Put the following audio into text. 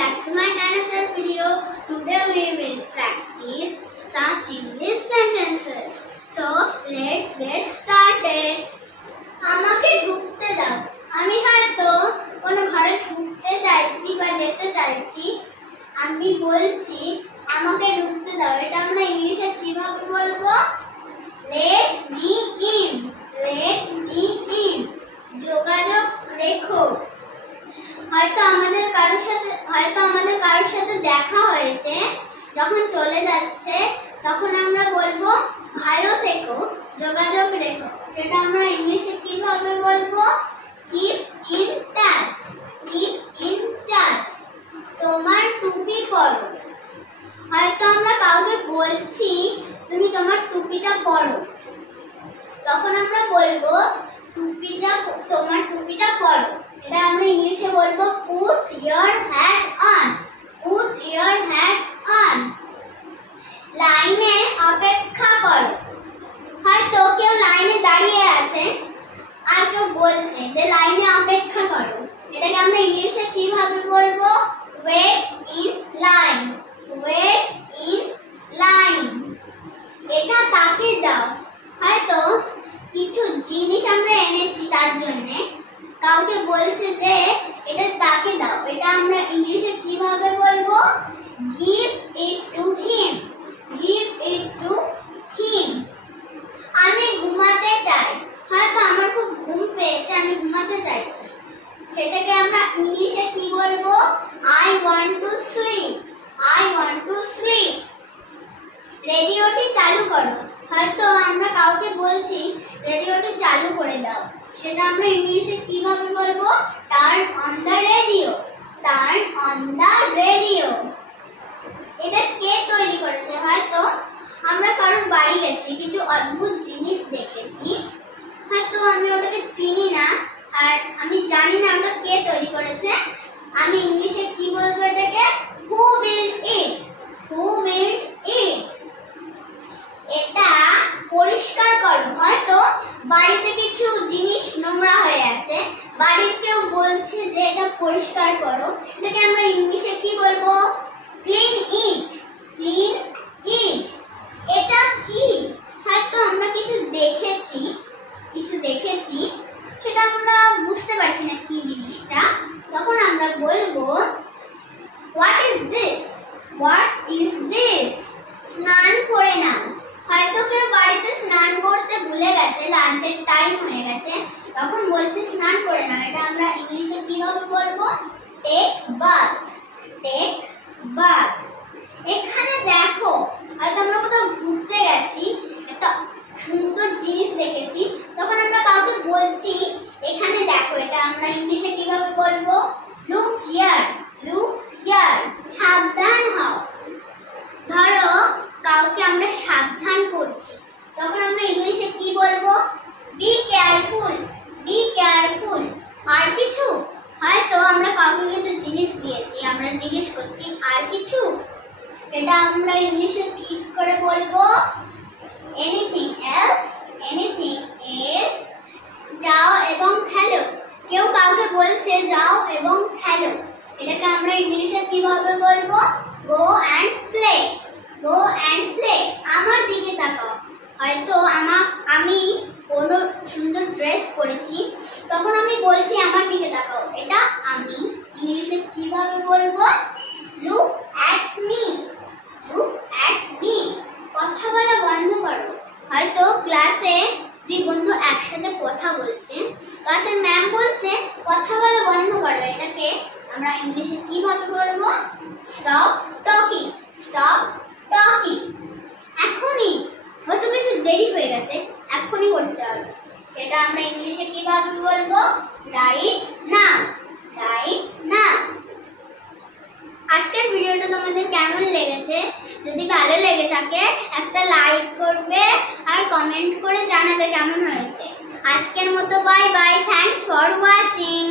back to my another video. Today we will practice some English sentences. So let's get started. আমাকে ঢুকতে দাও। আমি হয়তো কোনো ঘরে ঢুকতে চাইছি বা যেতে চাইছি, আমি বলছি আমাকে ঢুকতে দাও। এটা আমরা ইংলিশে কিভাবে বলবো? Let me in. Let me in. যোগাযোগ রেখো। হয়তো আমাদের কারোর সাথে দেখা হয়েছে, যখন চলে যাচ্ছে তখন আমরা বলবো ভালো থেকো, যোগাযোগ রেখো। সেটা আমরা ইংলিশে কিভাবে বলবো? Keep in touch. Keep in touch. তোমার টুপি পরো। হয়তো আমরা কাউকে বলছি তুমি তোমার টুপিটা পরো, তখন আমরা বলবো তোমার টুপিটা পরো। এটা আমরা ইংলিশে বলবো put your hat on. Put your hat on. লাইনে অপেক্ষা করো। হয়তো কেউ লাইনে দাঁড়িয়ে আছে আর কেউ বলছে যে লাইনে অপেক্ষা করো। এটাকে আমরা ইংলিশে কিভাবে বলবো? wait in line. wait in line. এটা তাকে দাও। হয়তো কিছু জিনিস আমরা এনেছি তার জন্য, কাউকে বলছে যে এটা তাকে দাও। এটা আমরা ইংলিশে কিভাবে বলবো? give it to him. give it to him. আমি ঘুমাতে চাই। হয়তো আমার খুব ঘুম পেয়েছে, আমি ঘুমাতে চাইছি। সেটাকে আমরা ইংলিশে কি বলবো? I want to sleep. I want to sleep. রেডিওটি চালু করো। হয়তো আমরা কাউকে বলছি রেডিওটি চালু করে দাও। সেটা আমরা ইংলিশে কিভাবে বলবো? Turn on the radio. Turn on the radio. এটা কে তৈরি করেছে? হয়তো আমরা কারোর বাড়ি গেছি, কিছু অদ্ভুত জিনিস দেখেছি, হয়তো আমি ওটাকে চিনি না আর আমি জানি না ওটা কে তৈরি করেছে। আমি ইংলিশে কি বলবো এটাকে? Who built it? Who built it? এটা পরিষ্কার করো। হয়তো বাড়িতে কিছু জিনিস নোংরা হয়ে আছে, বাড়ির কেউ বলছে যে এটা পরিষ্কার করো। এটাকে আমরা ইংলিশে কি বলবো? Clean it. Clean it. এটা কি? হয়তো আমরা কিছু দেখেছি, সেটা আমরা বুঝতে পারছি না কি জিনিসটা, তখন আমরা বলবো what is this? What is this? স্নান করে নাও। হয়তো কেউ বাড়িতে স্নান করতে ভুলে গেছে, লাঞ্চের টাইম হয়ে গেছে, তখন বলছে স্নান করে নাও। এটা আমরা ইংলিশে কিভাবে বলবো? Take bath. Take bath. এখানে দেখো, হয়তো আমরা কোথাও ঘুরতে গেছি, একটা সুন্দর জিনিস দেখেছি, তখন আমরা কাউকে বলছি এখানে দেখো। এটা আমরা ইংলিশে কিভাবে বলবো? Look here. Look here. সাবধান হও। ধরো কাউকে আমরা সাবধান করছি, তখন আমরা ইংলিশে কি বলবো? Be careful. Be careful. আর কিছু? হয়তো আমরা কাউকে কিছু জিনিস দিয়েছি, আমরা জিজ্ঞেস করছি আর কিছু? এটা আমরা ইংলিশে কি করে বলবো? Anything else. Anything else. যাও এবং খেলো। কেউ কাউকে বলছে যাও এবং খেলো। এটাকে আমরা ইংলিশে কিভাবে বলবো? Go and play. Go and play. আমার দিকে তাকাও। হয়তো আমি কোনো সুন্দর ড্রেস পরেছি, তখন আমি বলছি আমার দিকে তাকাও। এটা আমি ইংলিশে কিভাবে বলবো? Look at me. Look at me. কথা বলা বন্ধ করো। হয়তো ক্লাসে দুই বন্ধু একসাথে কথা বলছে, ক্লাসের ম্যাম বলছে কথা বলা বন্ধ করো। এটাকে আমরা ইংলিশে কিভাবে বলবো? Stop talking. Stop talking. এখনই, হয়তো কিছু দেরি হয়ে গেছে, এখনই করতে হবে। এটা আমরা ইংলিশে কিভাবে বলবো? Right now. Right now. আজকের ভিডিওটা তোমাদের কেমন লেগেছে? যদি ভালো লেগে থাকে একটা লাইক করবে আর কমেন্ট করে জানাবে কেমন হয়েছে। আজকের মতো bye bye. Thanks for watching.